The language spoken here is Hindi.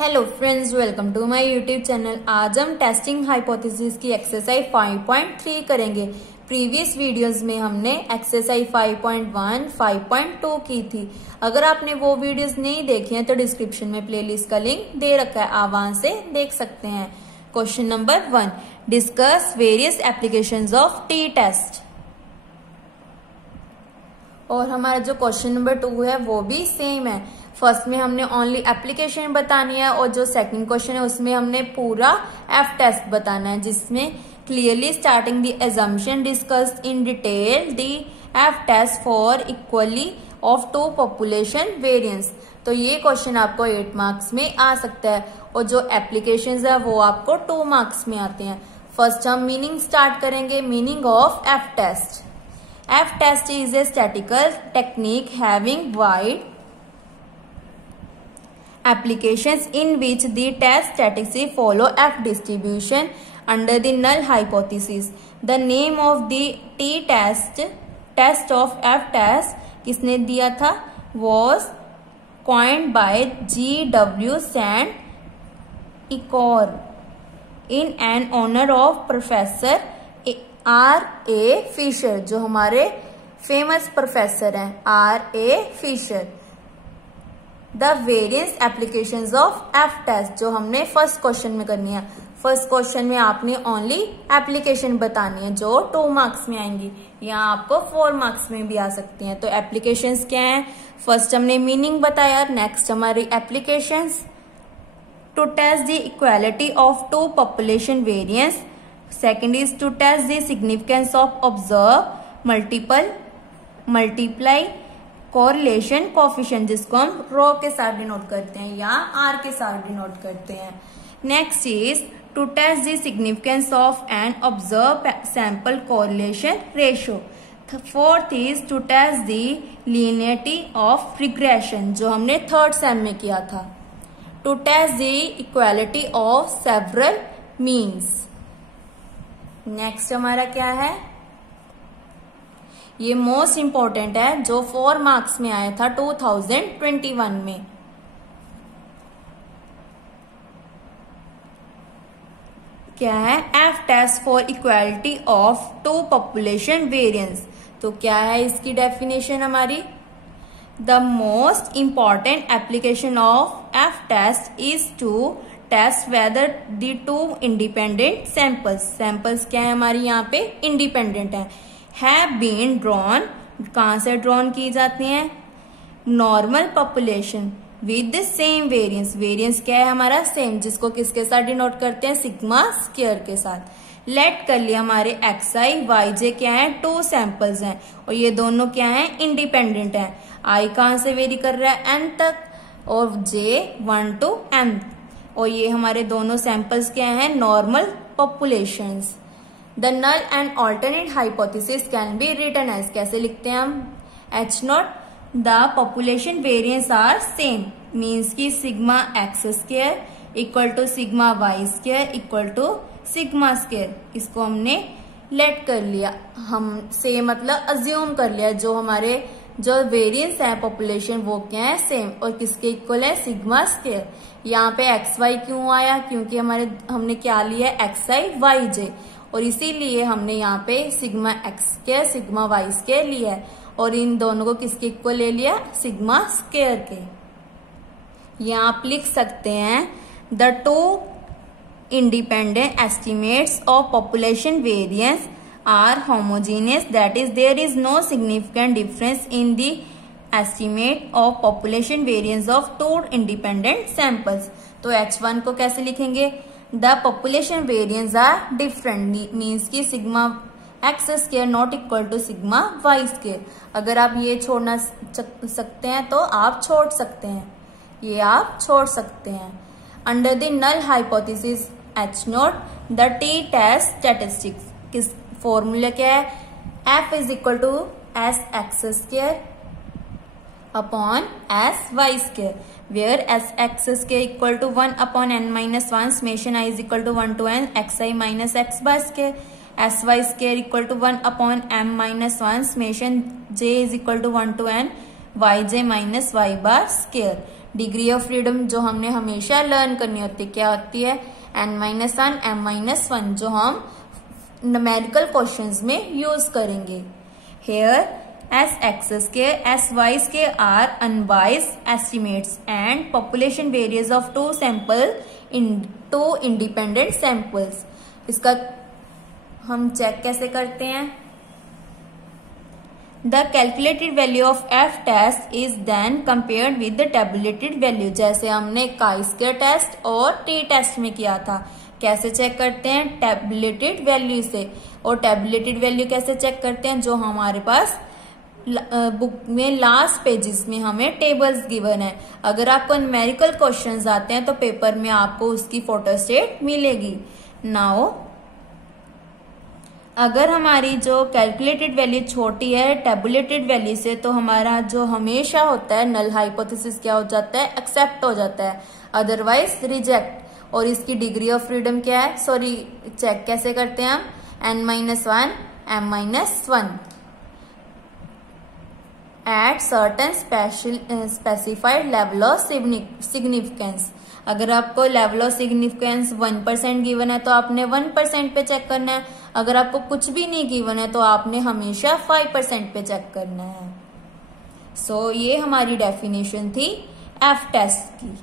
Hello friends, welcome to my YouTube channel. आज हम टेस्टिंग हाइपोथेसिस की एक्सरसाइज 5.3 करेंगे। प्रीवियस वीडियोस में हमने एक्सरसाइज 5.1, 5.2 की थी। अगर आपने वो वीडियोस नहीं देखी हैं तो डिस्क्रिप्शन में प्लेलिस्ट का लिंक दे रखा है, आप वहां से देख सकते हैं। Question number 1, discuss various applications of t test. और हमारा जो क्वेश्चन नंबर 2 है वो भी सेम है। फर्स्ट में हमने ओनली एप्लीकेशन बतानी है और जो सेकंड क्वेश्चन है उसमें हमने पूरा एफ टेस्ट बताना है, जिसमें clearly starting the assumption discussed in detail the F test for equally of two population variance. तो ये क्वेश्चन आपको 8 मार्क्स में आ सकता है और जो एप्लीकेशंस है वो आपको 2 मार्क्स में आते हैं। फर्स्ट हम मीनिंग स्टार्ट करेंगे। Meaning of F test. F test is a statistical technique having wide applications in which the test statistics follow F distribution under the null hypothesis. The name of the test of F test किसने दिया था, was coined by G.W. Sand Ecor in an honor of Professor R.A. Fisher, जो हमारे फेमस प्रोफेसर हैं, R.A. Fisher. The various applications of F test, जो हमने फर्स्ट क्वेश्चन में करनी है। फर्स्ट क्वेश्चन में आपने ओनली एप्लीकेशन बतानी है जो 2 मार्क्स में आएंगी, यहाँ आपको 4 मार्क्स में भी आ सकती हैं। तो एप्लीकेशंस क्या हैं? फर्स्ट हमने मीनिंग बताया, नेक्स्ट हमारी applications. To test the equality of 2 population variance. Second is to test the significance of observe, multiply, correlation coefficient, जिसको हम रो के साथ डिनोट करते हैं या R के साथ डिनोट करते हैं। Next is to test the significance of an observed sample correlation ratio. Fourth is to test the linearity of regression, जो हमने थर्ड सेम में किया था। To test the equality of several means। Next हमारा क्या है, ये मोस्ट इंपॉर्टेंट है जो 4 मार्क्स में आया था 2021 में। क्या है? F test for equality of 2 population variance. तो क्या है इसकी डेफिनेशन हमारी? The most important application of F test is to test whether the 2 independent samples क्या है हमारी यहाँ पे? इंडिपेंडेंट है बीन ड्रॉन। कहां से ड्रॉन की जाती हैं? Normal population with the same variance. Variance क्या है हमारा? सेम, जिसको किसके साथ डिनोट करते हैं? सिग्मा स्क्वायर के साथ। लेट कर लिया हमारे XI YJ क्या है? 2 सैंपल्स हैं और ये दोनों क्या है? इंडिपेंडेंट है। I कहां से वेरी कर रहा है? N तक, और J 1 to N। और ये हमारे दोनों सैंपल्स क्या हैं? Normal populations. The null and alternate hypothesis can be written as, कैसे लिखते हैं हम? H0 the population variance are same, means की sigma x square equal to sigma Y square equal to sigma square. इसको हमने लेट कर लिया, हम से मतलब अज्यूम कर लिया जो हमारे जो वेरिएंस है पॉपुलेशन वो क्या है? सेम, और किसके इक्वल है? Sigma square. यहाँ पे XY क्यों आया? क्योंकि हमने क्या लिया? XI YJ, और इसीलिए हमने यहाँ पे sigma x square sigma Y square लिया है और इन दोनों को किसके इक्वल ले लिया? सिग्मा स्क्वायर के। यहाँ आप लिख सकते हैं the 2 independent estimates of population variance are homogeneous, that is there is no significant difference in the estimate of population variance of 2 independent samples। तो H1 को कैसे लिखेंगे? The population variance are different, means की sigma x square not equal to sigma Y square. अगर आप ये छोड़ना सकते हैं तो आप छोड़ सकते हैं, ये आप छोड़ सकते हैं। Under the null hypothesis H0 the t test statistics, किस फॉर्मूला क्या है? F is equal to s x square upon s y square, where s x square equal to 1 upon n minus 1 summation I is equal to 1 to n xi minus x by square, s y square equal to 1 upon m minus 1 summation j is equal to 1 to n yj minus y bar square. Degree of freedom जो हमने हमेशा लर्न करनी होती है क्या होती है, n-1 m-1 जो हम न्यूमेरिकल क्वेश्चंस में यूज करेंगे। Here S(x) square, S(y) square are unwise estimates and population varies of two independent samples। इसका हम चेक कैसे करते हैं? The calculated value of F test is then compared with the tabulated value। जैसे हमने chi-square टेस्ट और T टेस्ट में किया था। कैसे चेक करते हैं? टेबुलेटेड वैल्यू से। और टेबुलेटेड वैल्यू कैसे चेक करते हैं? जो हमारे पास बुक में लास्ट पेजेस में हमें टेबल्स गिवन है। अगर आपको न्यूमेरिकल क्वेश्चंस आते हैं तो पेपर में आपको उसकी फोटोस्टेट मिलेगी। नाउ अगर हमारी जो कैलकुलेटेड वैल्यू छोटी है टेबुलेटेड वैल्यू से तो हमारा जो हमेशा होता है नल हाइपोथेसिस क्या हो जाता है? एक्सेप्ट हो जाता है, अदरवाइज रिजेक्ट। और इसकी डिग्री ऑफ फ्रीडम क्या है? सॉरी, चेक कैसे करते हैं हम? n-1 m-1 at certain specified level of significance. अगर आपको लेवल ऑफ सिग्निफिकेंस 1% गिवन है तो आपने 1% पे चेक करना है। अगर आपको कुछ भी नहीं गिवन है तो आपने हमेशा 5% पे चेक करना है। सो ये हमारी डेफिनेशन थी एफ टेस्ट की।